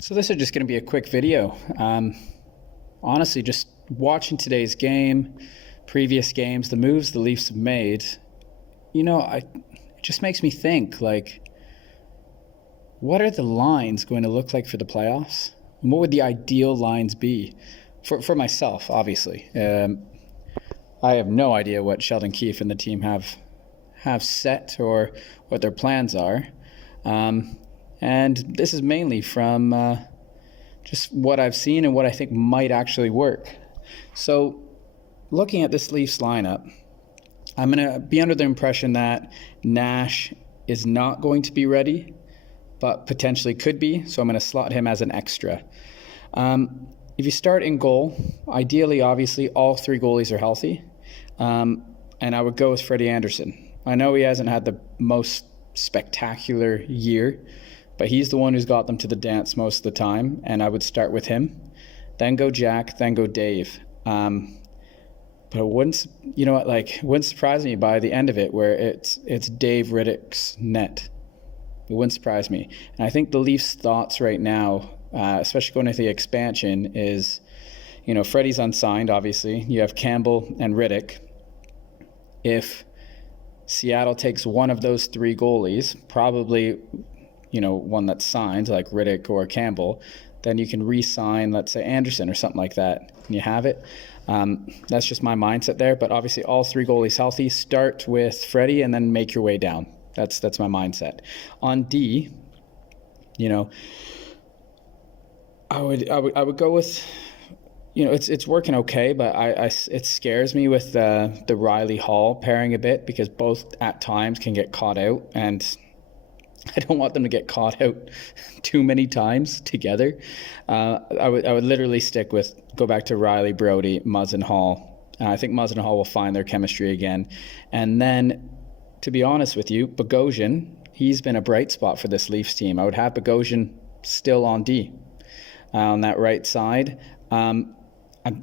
So this is just going to be a quick video. Honestly, just watching today's game, previous games, the moves the Leafs have made, it just makes me think, like, what are the lines going to look like for the playoffs? And what would the ideal lines be? For myself, obviously. I have no idea what Sheldon Keefe and the team have set or what their plans are. And this is mainly from just what I've seen and what I think might actually work. So looking at this Leafs lineup, I'm going to be under the impression that Nash is not going to be ready, but potentially could be. So I'm going to slot him as an extra. If you start in goal, ideally, obviously, all three goalies are healthy. And I would go with Freddie Anderson. I know he hasn't had the most spectacular year, but he's the one who's got them to the dance most of the time, and I would start with him. Then go Jack, then go Dave. But it wouldn't surprise me by the end of it where it's Dave Riddick's net. It wouldn't surprise me. And I think the Leafs' thoughts right now, especially going into the expansion, is, Freddie's unsigned, obviously. You have Campbell and Riddick. If Seattle takes one of those three goalies, probably one that's signed, like Riddick or Campbell, then you can re-sign, let's say, Anderson or something like that, and you have it. That's just my mindset there. But obviously, all three goalies healthy. Start with Freddie and then make your way down. That's my mindset. On D, I would go with, it's working okay, but it scares me with the Riley Hall pairing a bit, because both at times can get caught out, and I don't want them to get caught out too many times together. I would literally go back to Riley, Brody, Muzz, and Hall. I think Muzz and Hall will find their chemistry again. And then, to be honest with you, Bogosian, he's been a bright spot for this Leafs team. I would have Bogosian still on D, on that right side.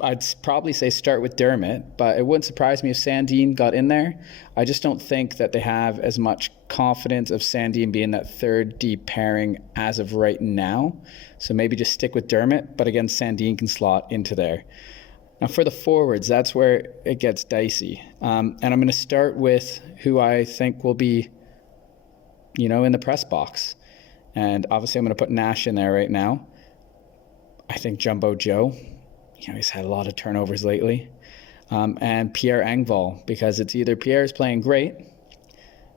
I'd probably say start with Dermott, but it wouldn't surprise me if Sandin got in there. I just don't think that they have as much confidence of Sandin being that third deep pairing as of right now. So maybe just stick with Dermott, but again, Sandin can slot into there. Now for the forwards, that's where it gets dicey. And I'm going to start with who I think will be, in the press box. And obviously I'm going to put Nash in there right now. I think Jumbo Joe. He's had a lot of turnovers lately. And Pierre Engvall, because it's either Pierre's playing great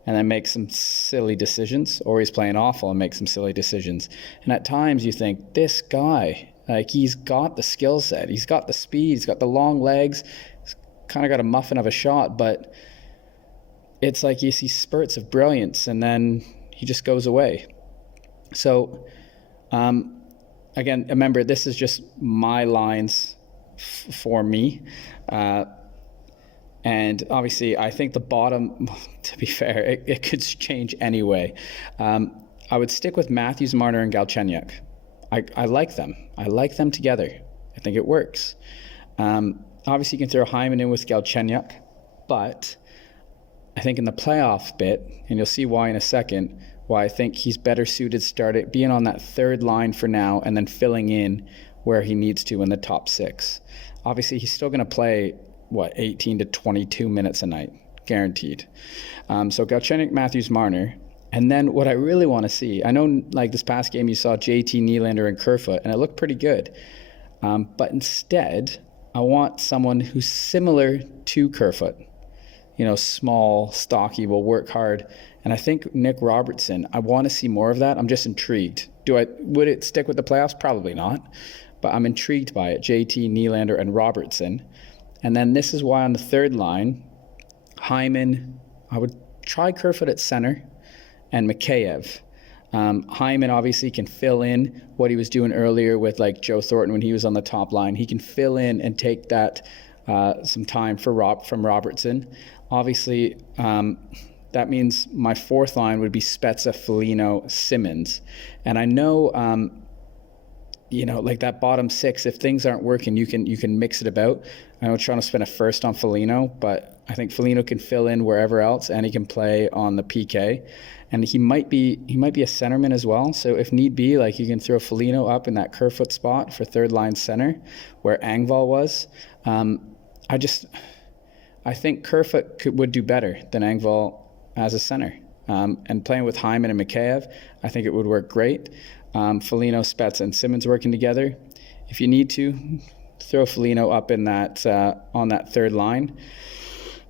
and then makes some silly decisions, or he's playing awful and makes some silly decisions. And at times you think, this guy, he's got the skill set, he's got the speed, he's got the long legs, he's kind of got a muffin of a shot, but it's like you see spurts of brilliance and then he just goes away. So, again, remember, this is just my lines for me. And obviously, I think the bottom, to be fair, it could change anyway. I would stick with Matthews, Marner, and Galchenyuk. I like them. I like them together. I think it works. Obviously, you can throw Hyman in with Galchenyuk, but I think in the playoff bit, and you'll see why in a second, why I think he's better suited being on that third line for now and then filling in where he needs to in the top six. Obviously, he's still going to play, 18 to 22 minutes a night, guaranteed. So Galchenyuk, Matthews, Marner. And then what I really want to see, I know like this past game you saw JT, Nylander, and Kerfoot, and it looked pretty good. But instead, I want someone who's similar to Kerfoot. Small, stocky, will work hard. And I think Nick Robertson, I want to see more of that. I'm just intrigued. Would it stick with the playoffs? Probably not. But I'm intrigued by it. JT, Nylander, and Robertson. And then this is why on the third line, Hyman, I would try Kerfoot at center, and Mikheyev. Hyman obviously can fill in what he was doing earlier with like Joe Thornton when he was on the top line. He can fill in and take that some time from Robertson. Obviously, that means my fourth line would be Spezza, Foligno, Simmons. And I know, like that bottom six, if things aren't working, you can mix it about. I know Toronto spent a first on Foligno, but I think Foligno can fill in wherever else, and he can play on the PK. and he might be a centerman as well. So if need be, like, you can throw Foligno up in that Kerfoot spot for third line center, where Engvall was. I think Kerfoot would do better than Engvall as a center. And playing with Hyman and Mikheyev, I think it would work great. Foligno, Spezza, and Simmons working together. If you need to, throw Foligno up in that on that third line.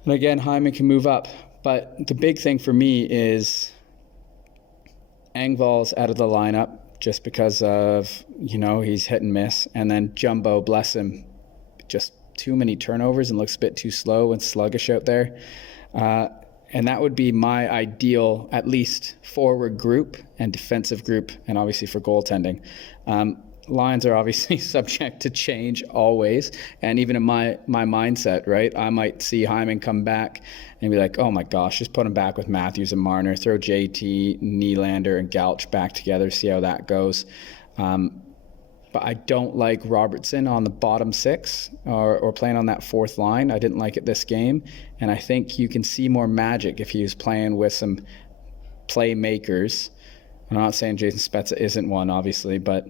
And again, Hyman can move up. But the big thing for me is Engvall's out of the lineup just because of, he's hit and miss. And then Jumbo, bless him, just too many turnovers and looks a bit too slow and sluggish out there. And that would be my ideal, at least, forward group and defensive group, and obviously for goaltending. Lines are obviously subject to change always, and even in my mindset, right? I might see Hyman come back and be like, oh my gosh, just put him back with Matthews and Marner, throw JT, Nylander, and Gauch back together, see how that goes. But I don't like Robertson on the bottom six or playing on that fourth line. I didn't like it this game, and I think you can see more magic if he was playing with some playmakers. I'm not saying Jason Spezza isn't one, obviously, but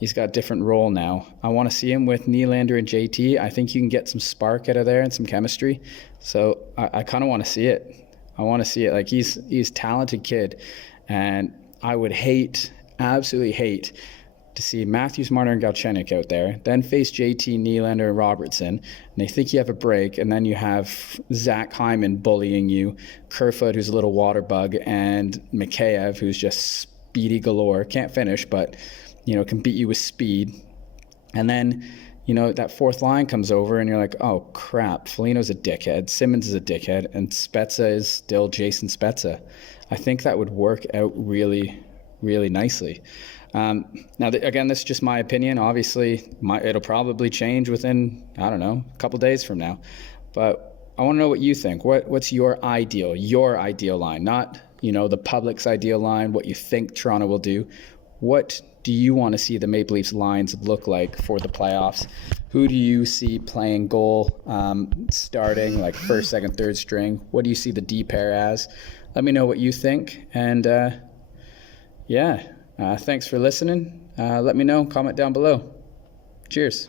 he's got a different role now. I want to see him with Nylander and JT. I think you can get some spark out of there and some chemistry. So I kind of want to see it. I want to see it. Like, he's a talented kid, and I would absolutely hate to see Matthews, Marner, and Galchenyuk out there, then face JT, Nylander, and Robertson, and they think you have a break, and then you have Zach Hyman bullying you, Kerfoot, who's a little water bug, and Mikheyev, who's just speedy galore, can't finish, but can beat you with speed. And then, that fourth line comes over, and you're like, oh, crap, Foligno's a dickhead, Simmons is a dickhead, and Spezza is still Jason Spezza. I think that would work out really, really nicely. Now, again, this is just my opinion. Obviously, it'll probably change within, I don't know, a couple days from now. But I want to know what you think. What's your ideal line? Not, the public's ideal line, what you think Toronto will do. What do you want to see the Maple Leafs lines look like for the playoffs? Who do you see playing goal, starting, like first, second, third string? What do you see the D pair as? Let me know what you think. And, thanks for listening. Let me know. Comment down below. Cheers.